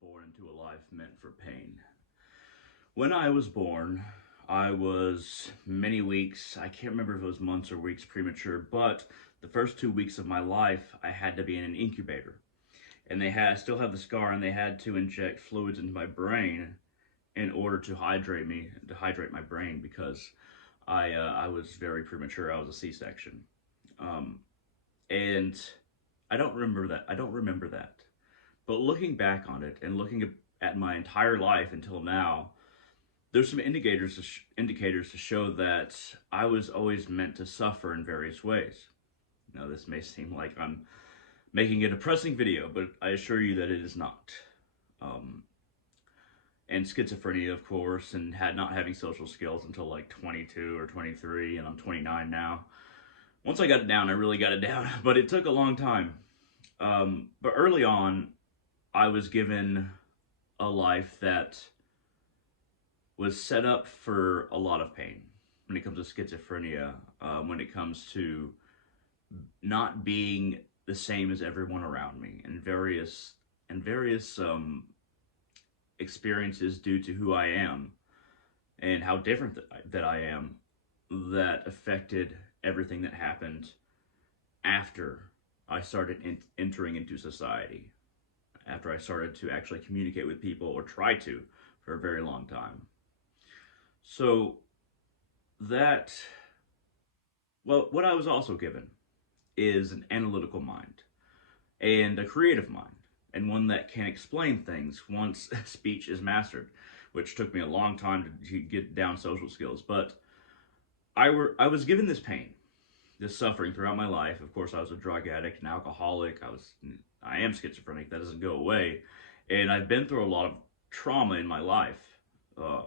Born into a life meant for pain. When I was born, I was many weeks, I can't remember if it was months or weeks premature, but the first 2 weeks of my life, I had to be in an incubator. And still have the scar, and they had to inject fluids into my brain in order to hydrate my brain because I was very premature. I was a C-section. Um, and I don't remember that. I don't remember that. But looking back on it and looking at my entire life until now, there's some indicators to show that I was always meant to suffer in various ways. Now, this may seem like I'm making a depressing video, but I assure you that it is not. Um, and schizophrenia, of course, and had not having social skills until like 22 or 23, and I'm 29 now. Once I got it down, I really got it down, but it took a long time. But early on, I was given a life that was set up for a lot of pain when it comes to schizophrenia, when it comes to not being the same as everyone around me, and various experiences due to who I am and how different that I am that affected everything that happened after I started entering into society, after I started to actually communicate with people or try to for a very long time. So that, well, what I was also given is an analytical mind and a creative mind, and one that can explain things once speech is mastered, which took me a long time to get down social skills. But I was given this pain, this suffering throughout my life. Of course, I was a drug addict, an alcoholic. I am schizophrenic. That doesn't go away, and I've been through a lot of trauma in my life, a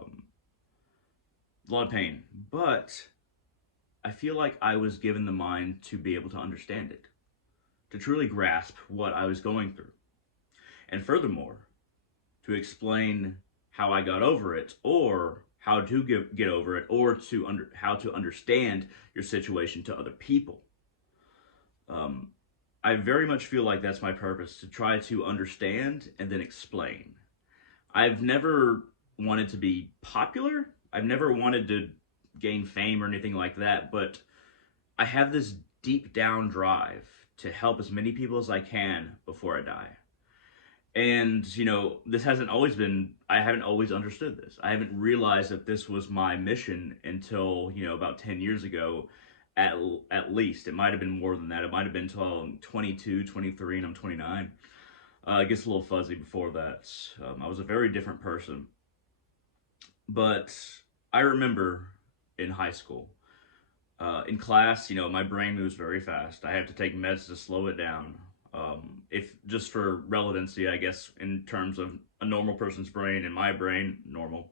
lot of pain. But I feel like I was given the mind to be able to understand it, to truly grasp what I was going through. And furthermore, to explain how I got over it, or how to get over it, or how to understand your situation to other people. Um, I very much feel like that's my purpose, to try to understand and then explain. I've never wanted to be popular. I've never wanted to gain fame or anything like that, but I have this deep down drive to help as many people as I can before I die. And, I haven't always understood this. I haven't realized that this was my mission until, about 10 years ago, at, at least. It might have been more than that. It might have been until I'm 22, 23, and I'm 29. It gets a little fuzzy before that. I was a very different person. But I remember in high school, in class, my brain moves very fast. I have to take meds to slow it down. If just for relevancy, I guess, in terms of a normal person's brain and my brain, normal.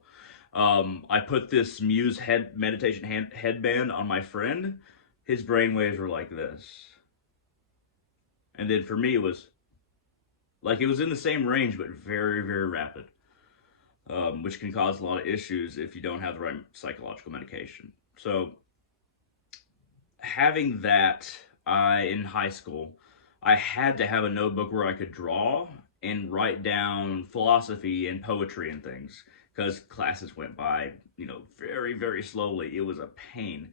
I put this Muse headband on my friend. His brain waves were like this, and then for me, it was in the same range, but very, very rapid, which can cause a lot of issues if you don't have the right psychological medication. So having that, in high school, I had to have a notebook where I could draw and write down philosophy and poetry and things, because classes went by, very, very slowly. It was a pain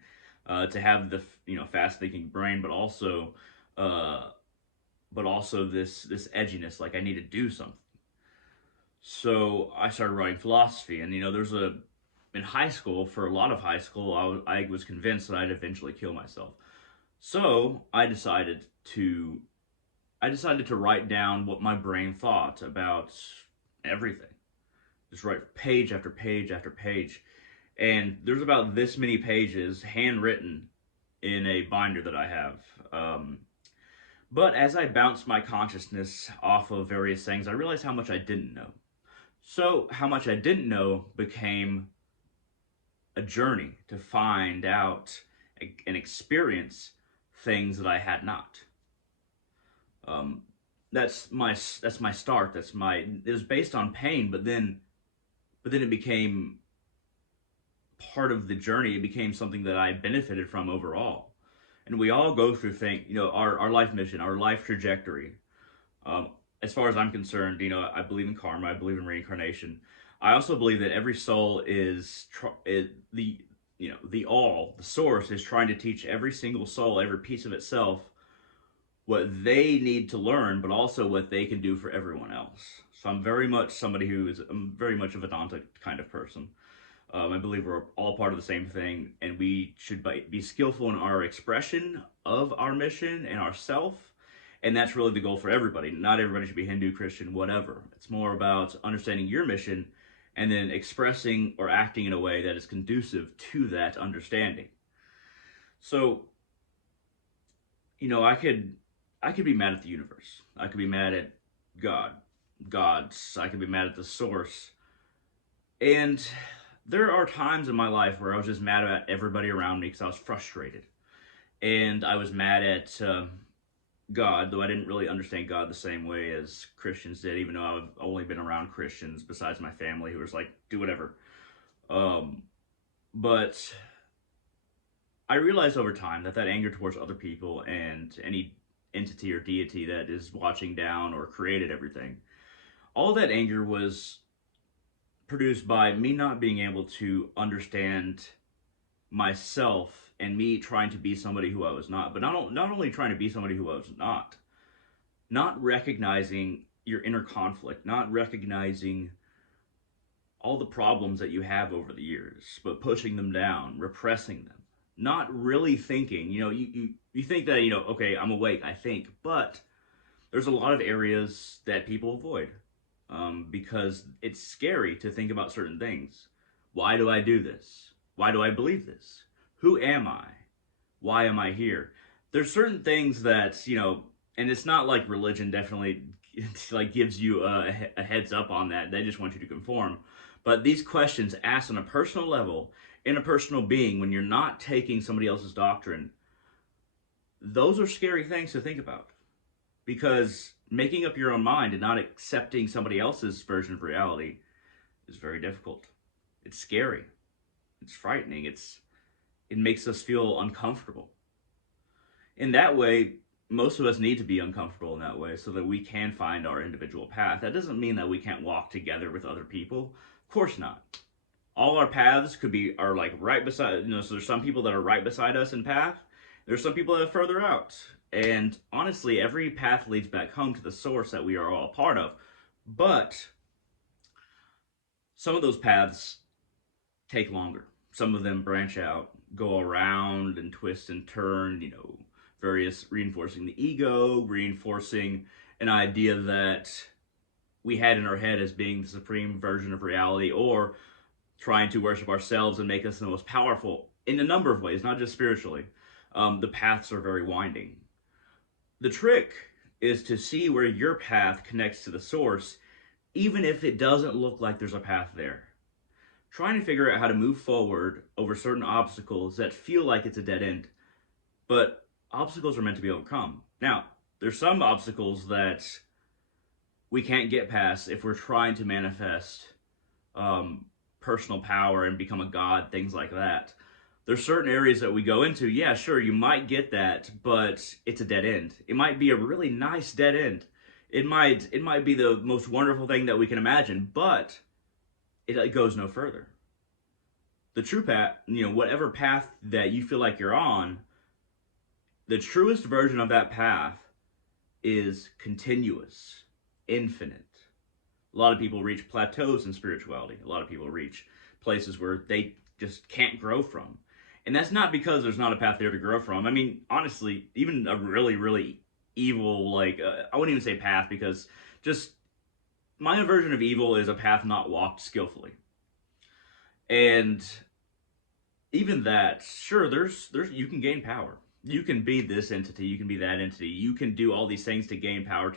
to have the, fast thinking brain, uh, but also this edginess, like I need to do something. So I started writing philosophy, and in high school, for a lot of high school, I was convinced that I'd eventually kill myself. So to I decided to write down what my brain thought about everything. Just write page after page after page. And there's about this many pages handwritten in a binder that I have. But as I bounced my consciousness off of various things, I realized how much I didn't know. So, how much I didn't know became a journey to find out and experience things that I had not. Um, that's my start. It was based on pain, but then it became part of the journey. It became something that I benefited from overall. And we all go through things, our life mission, our life trajectory. as far as I'm concerned, I believe in karma. I believe in reincarnation. I also believe that every soul the the source is trying to teach every single soul, every piece of itself, what they need to learn, but also what they can do for everyone else. So I'm very much a Vedanta kind of person. I believe we're all part of the same thing, and we should be skillful in our expression of our mission and ourself. And that's really the goal for everybody. Not everybody should be Hindu, Christian, whatever. It's more about understanding your mission and then expressing or acting in a way that is conducive to that understanding. So, I could be mad at the universe. I could be mad at God, gods. I could be mad at the source. And there are times in my life where I was just mad at everybody around me because I was frustrated. And I was mad at God, though I didn't really understand God the same way as Christians did, even though I've only been around Christians besides my family who was like, do whatever. But I realized over time that anger towards other people and any entity or deity that is watching down or created everything, all that anger was produced by me not being able to understand myself and me trying to be somebody who I was not. But not only trying to be somebody who I was not recognizing your inner conflict, not recognizing all the problems that you have over the years, but pushing them down, repressing them, not really thinking. You think that, okay, I'm awake, I think, but there's a lot of areas that people avoid because it's scary to think about certain things. Why do I do this? Why do I believe this? Who am I? Why am I here? There's certain things that, and it's not like religion definitely like gives you a heads up on that. They just want you to conform. But these questions asked on a personal level, in a personal being, when you're not taking somebody else's doctrine, those are scary things to think about. Because making up your own mind and not accepting somebody else's version of reality is very difficult. It's scary. It's frightening. It makes us feel uncomfortable. In that way, most of us need to be uncomfortable in that way so that we can find our individual path. That doesn't mean that we can't walk together with other people. Of course not. All our paths are like right beside, so there's some people that are right beside us in path. There's some people that are further out. And honestly, every path leads back home to the source that we are all a part of. But some of those paths take longer. Some of them branch out, go around and twist and turn, various reinforcing the ego, reinforcing an idea that we had in our head as being the supreme version of reality, or trying to worship ourselves and make us the most powerful in a number of ways, not just spiritually. The paths are very winding. The trick is to see where your path connects to the source, even if it doesn't look like there's a path there. Trying to figure out how to move forward over certain obstacles that feel like it's a dead end, but obstacles are meant to be overcome. Now, there's some obstacles that we can't get past if we're trying to manifest personal power and become a god, things like that. There's certain areas that we go into, yeah, sure, you might get that, but it's a dead end. It might be a really nice dead end. It might be the most wonderful thing that we can imagine, but it goes no further. The true path, whatever path that you feel like you're on, the truest version of that path is continuous, infinite. A lot of people reach plateaus in spirituality. A lot of people reach places where they just can't grow from. And that's not because there's not a path there to grow from. I mean, honestly, even a really, really evil, I wouldn't even say path, because just my version of evil is a path not walked skillfully. And even that, sure, there's you can gain power. You can be this entity, you can be that entity. You can do all these things to gain power,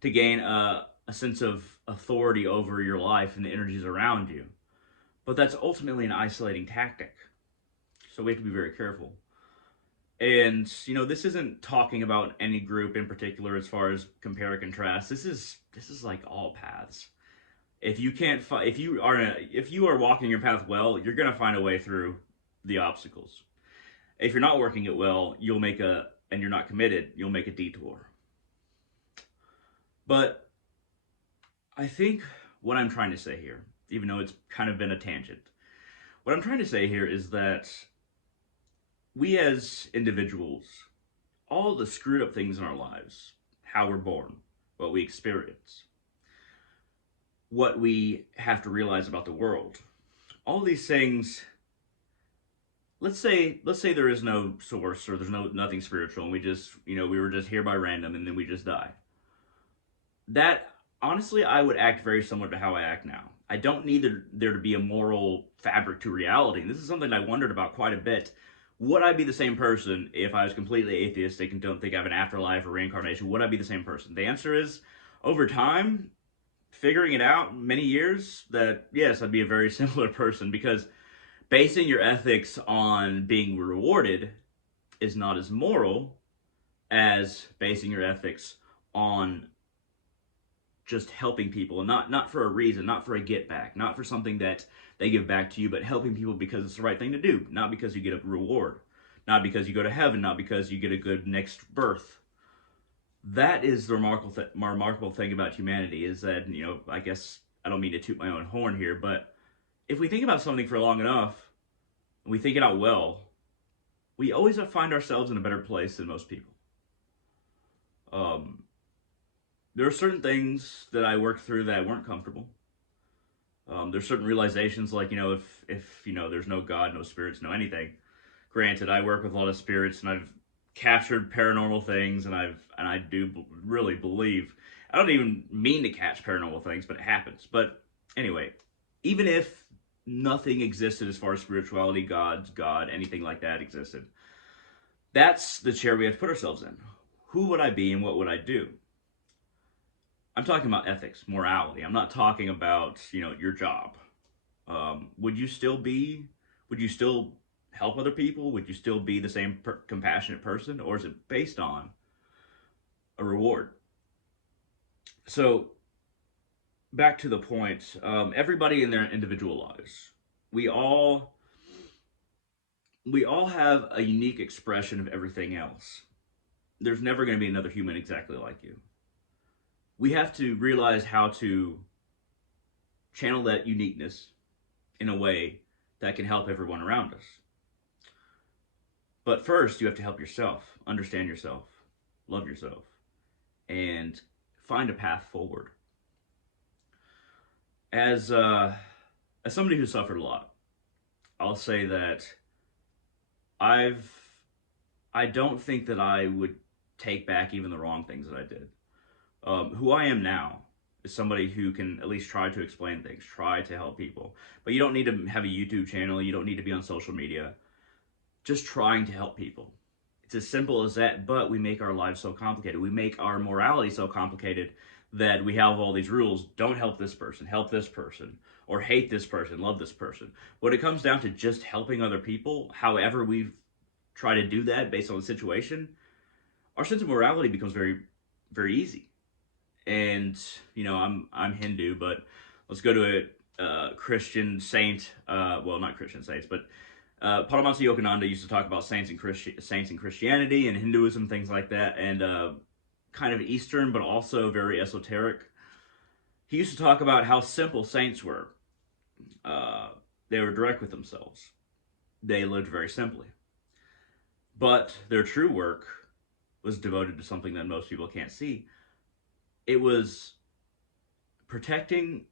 to gain a sense of authority over your life and the energies around you. But that's ultimately an isolating tactic. So we have to be very careful. And, this isn't talking about any group in particular as far as compare or contrast. This is like all paths. If you are walking your path well, you're going to find a way through the obstacles. If you're not working it well, and you're not committed, you'll make a detour. But I think what I'm trying to say here, even though it's kind of been a tangent, what I'm trying to say here is that we as individuals, all the screwed up things in our lives, how we're born, what we experience, what we have to realize about the world, all these things, let's say there is no source or there's nothing spiritual and we just, we were just here by random and then we just die. That honestly, I would act very similar to how I act now. I don't need there to be a moral fabric to reality. And this is something I wondered about quite a bit. Would I be the same person if I was completely atheistic and don't think I have an afterlife or reincarnation? Would I be the same person? The answer is, over time, figuring it out, many years, that yes, I'd be a very similar person, because basing your ethics on being rewarded is not as moral as basing your ethics on just helping people, and not for a reason, not for a get back, not for something that they give back to you, but helping people because it's the right thing to do, not because you get a reward, not because you go to heaven, not because you get a good next birth. That is the remarkable thing about humanity, is that, I guess I don't mean to toot my own horn here, but if we think about something for long enough, and we think it out well, we always find ourselves in a better place than most people. Um, there are certain things that I worked through that weren't comfortable. There's certain realizations, like, if there's no God, no spirits, no anything. Granted, I work with a lot of spirits, and I've captured paranormal things, and I do really believe. I don't even mean to catch paranormal things, but it happens. But anyway, even if nothing existed as far as spirituality, God, anything like that existed, that's the chair we have to put ourselves in. Who would I be and what would I do? I'm talking about ethics, morality. I'm not talking about, your job. Would you still help other people? Would you still be the same compassionate person? Or is it based on a reward? So, back to the point, everybody in their individual lives, we all have a unique expression of everything else. There's never going to be another human exactly like you. We have to realize how to channel that uniqueness in a way that can help everyone around us. But first, you have to help yourself, understand yourself, love yourself, and find a path forward. As somebody who suffered a lot, I'll say that I don't think that I would take back even the wrong things that I did. Who I am now is somebody who can at least try to explain things, try to help people. But you don't need to have a YouTube channel. You don't need to be on social media. Just trying to help people. It's as simple as that, but we make our lives so complicated. We make our morality so complicated that we have all these rules. Don't help this person, help this person, or hate this person, love this person. When it comes down to just helping other people, however we try to do that based on the situation, our sense of morality becomes very, very easy. And I'm Hindu, but let's go to a Christian saint. Well, not Christian saints, but Paramahansa Yogananda used to talk about saints in Christianity and Hinduism, things like that, and kind of Eastern, but also very esoteric. He used to talk about how simple saints were. They were direct with themselves. They lived very simply. But their true work was devoted to something that most people can't see. It was protecting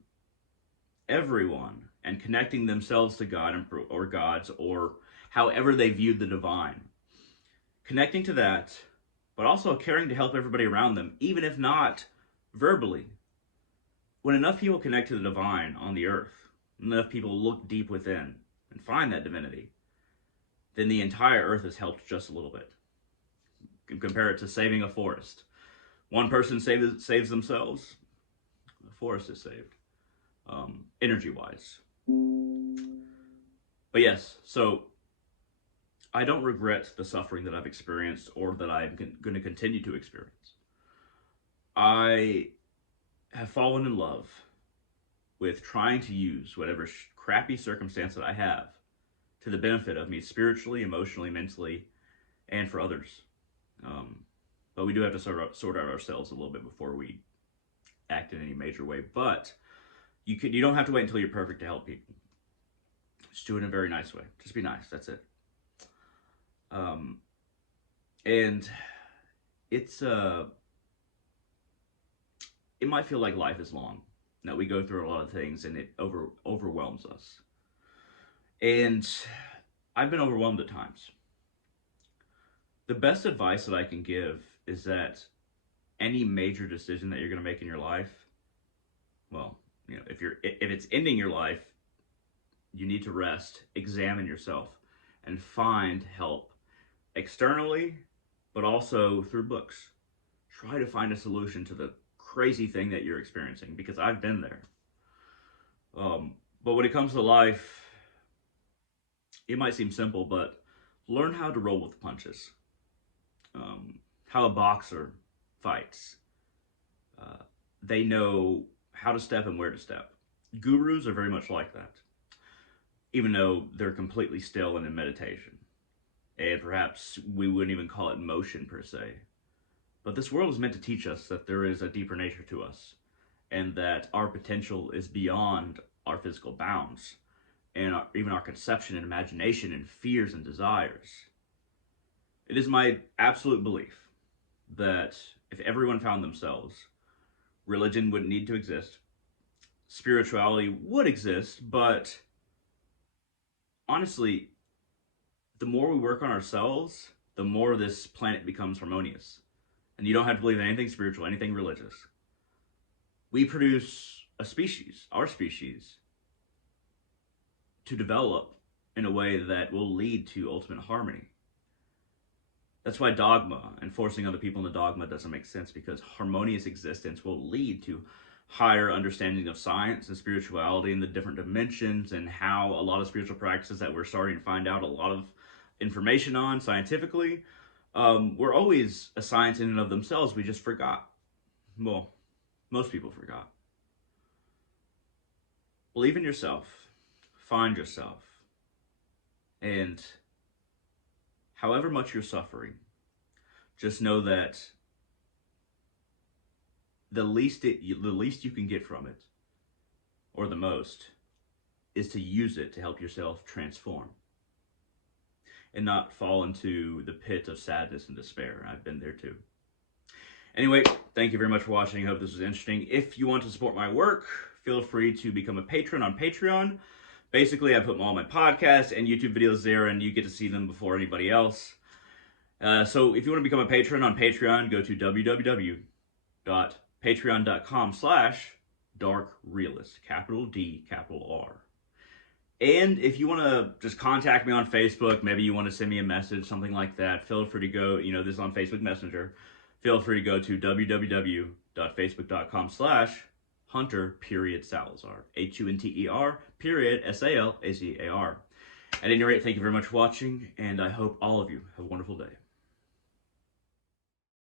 everyone and connecting themselves to God or gods, or however they viewed the divine. Connecting to that, but also caring to help everybody around them, even if not verbally. When enough people connect to the divine on the earth, enough people look deep within and find that divinity, then the entire earth is helped just a little bit. You can compare it to saving a forest. One person saves themselves, the forest is saved, energy-wise. But yes, so I don't regret the suffering that I've experienced or that I'm going to continue to experience. I have fallen in love with trying to use whatever crappy circumstance that I have to the benefit of me spiritually, emotionally, mentally, and for others. But we do have to sort out ourselves a little bit before we act in any major way. But you don't have to wait until you're perfect to help people. Just do it in a very nice way. Just be nice. That's it. And it's it might feel like life is long, that we go through a lot of things and it overwhelms us. And I've been overwhelmed at times. The best advice that I can give is that any major decision that you're going to make in your life, well, if it's ending your life, you need to rest, examine yourself, and find help externally, but also through books. Try to find a solution to the crazy thing that you're experiencing, because I've been there. But when it comes to life, it might seem simple, but learn how to roll with punches. How a boxer fights. They know how to step and where to step. Gurus are very much like that, even though they're completely still and in meditation. And perhaps we wouldn't even call it motion per se. But this world is meant to teach us that there is a deeper nature to us, and that our potential is beyond our physical bounds, and even our conception and imagination and fears and desires. It is my absolute belief that if everyone found themselves, religion wouldn't need to exist. Spirituality would exist, but honestly, the more we work on ourselves, the more this planet becomes harmonious. And you don't have to believe in anything spiritual, anything religious. We produce a species, our species, to develop in a way that will lead to ultimate harmony. That's why dogma and forcing other people into dogma doesn't make sense, because harmonious existence will lead to higher understanding of science and spirituality and the different dimensions, and how a lot of spiritual practices that we're starting to find out a lot of information on scientifically were always a science in and of themselves. We just forgot. Well, most people forgot. Believe in yourself. Find yourself. And however much you're suffering, just know that the least you can get from it, or the most, is to use it to help yourself transform and not fall into the pit of sadness and despair. I've been there too. Anyway, thank you very much for watching. I hope this was interesting. If you want to support my work, feel free to become a patron on Patreon. Basically, I put all my podcasts and YouTube videos there, and you get to see them before anybody else. So if you want to become a patron on Patreon, go to www.patreon.com/darkrealist, capital D, capital R. And if you want to just contact me on Facebook, maybe you want to send me a message, something like that, feel free to go, this is on Facebook Messenger. Feel free to go to www.facebook.com/Hunter_Salazar, HUNTER_SALAZAR. At any rate, thank you very much for watching, and I hope all of you have a wonderful day.